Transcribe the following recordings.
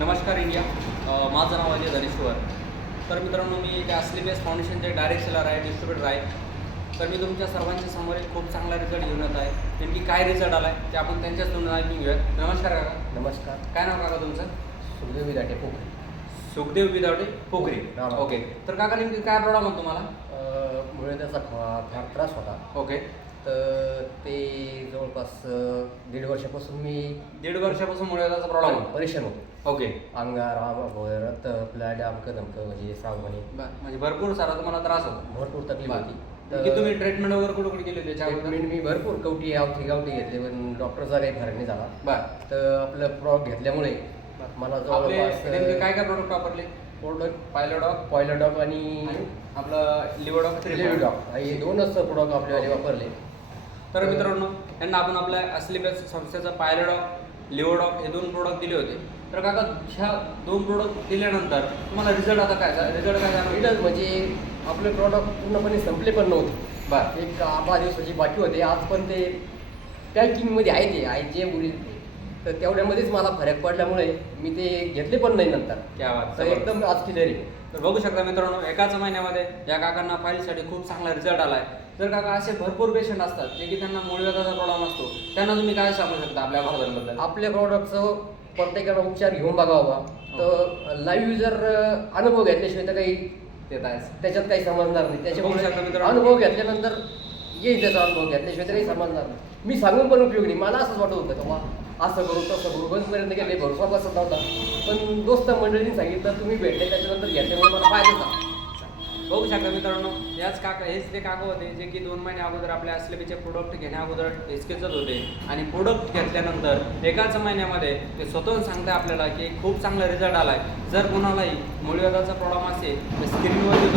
नमस्कार इंडिया. माझं नाव अजय धनेश्वर. तर मित्रांनो, मी त्या स्लीपेस फाउंडेशनचे डायरेक्ट सेलर आहे, डिस्ट्रीब्युटर आहे. तर मी तुमच्या सर्वांच्या समोर एक खूप चांगला रिझल्ट घेऊन येत आहे. नेमकी काय रिझल्ट आला आहे ते आपण त्यांच्याच तोंडून ऐकून घेऊयात. नमस्कार काका. नमस्कार. काय नाव काका तुमचं? सुखदेव विदाटे पोखरे. सुखदेव विदाटे पोखरे. ओके. तर काका नेमकी काय प्रॉब्लेम होता तुम्हाला? मुळे त्याचा फार त्रास होता. ओके. तर ते जवळपास 1.5 वर्षापासून मी 1.5 वर्षापासून मुळे त्याचा प्रॉब्लेम होता. परेशान होतो. ओके. अंगार रक्त फ्लॅट अमकं धमकं म्हणजे सावधानी म्हणजे भरपूर सारा तुम्हाला त्रास होता. भरपूर तकलीफ होती. की तुम्ही ट्रीटमेंट वगैरे कुठे कुठे केली त्याच्या ट्रीटमेंट मी भरपूर कवटी गावठी घेतले, पण डॉक्टरचा काही फरक नाही झाला. बरं. तर आपलं प्रॉडक्ट घेतल्यामुळे मला जवळपास काय काय प्रोडक्ट वापरले? प्रोडक्ट पायलोडॉक आणि आपलं लिव्हडॉक हे दोनच प्रोडक्ट आपल्याला वापरले. तर मित्रांनो, यांना आपण आपल्या अस्लीबेस संस्थेचा पायलोडॉक, लिव्हडॉक हे 2 प्रोडक्ट दिले होते. तर काका, ह्या 2 प्रोडक्ट दिल्यानंतर तुम्हाला रिझल्ट आता काय झाला? रिझल्ट काय झाला? रिझल्ट म्हणजे आपले प्रॉडक्ट पूर्णपणे संपले पण नव्हते. बरं. एक 5 दिवसाची बाकी होते. आज पण ते पॅकिंगमध्ये आहे जे उरील तर तेवढ्यामध्येच मला फरक पडल्यामुळे मी ते घेतले पण नाही नंतर. क्या बात. तर एकदम आज क्लिअर आहे. तर बघू शकता मित्रांनो, एकाच महिन्यामध्ये या काकांना फाईलसाठी खूप चांगला रिझल्ट आला आहे. जर काका असे भरपूर पेशंट असतात जे की त्यांना मूळव्याधाचा प्रॉब्लेम असतो, त्यांना तुम्ही काय सांगू शकता आपल्या प्रॉडक्टबद्दल? आपल्या प्रॉडक्टचं प्रत्येकाला उपचार घेऊन बघावा. तर लाईव्ह जर अनुभव घेतल्याशिवाय तर काही त्याच्यात काही समजणार नाही. त्याच्यामुळे अनुभव घेतल्यानंतर येईल, त्याचा अनुभव घेतल्याशिवाय तर काही समजणार नाही. मी सांगून पण उपयोग नाही. मला असंच वाटत होतं का असं करू तसं करू, बंदपर्यंत गेले, भरोसा बसत नव्हता. पण दोस्त मंडळींनी सांगितलं, तुम्ही भेटले त्याच्यानंतर घेतल्यामुळे मला फायदा झाला. बघू शकता मित्रांनो, हेच ते काका होते जे की 2 महिने अगोदर आपल्या अस्लेबीचे प्रोडक्ट घेण्या अगोदर हिसकेचत होते आणि प्रोडक्ट घेतल्यानंतर एकाच महिन्यामध्ये ते स्वतःहून सांगते आपल्याला की खूप चांगला रिझल्ट आला आहे. जर कोणालाही मूळव्याधाचा प्रॉब्लेम असेल तर स्क्रीनवरती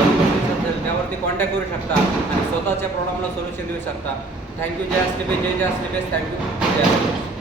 असेल त्यावरती कॉन्टॅक्ट करू शकता आणि स्वतःच्या प्रॉब्लेमला सोल्युशन देऊ शकता. थँक्यू. जय अस्लेबी. जय अस्लेबी. थँक्यू. जय अस्लेबी.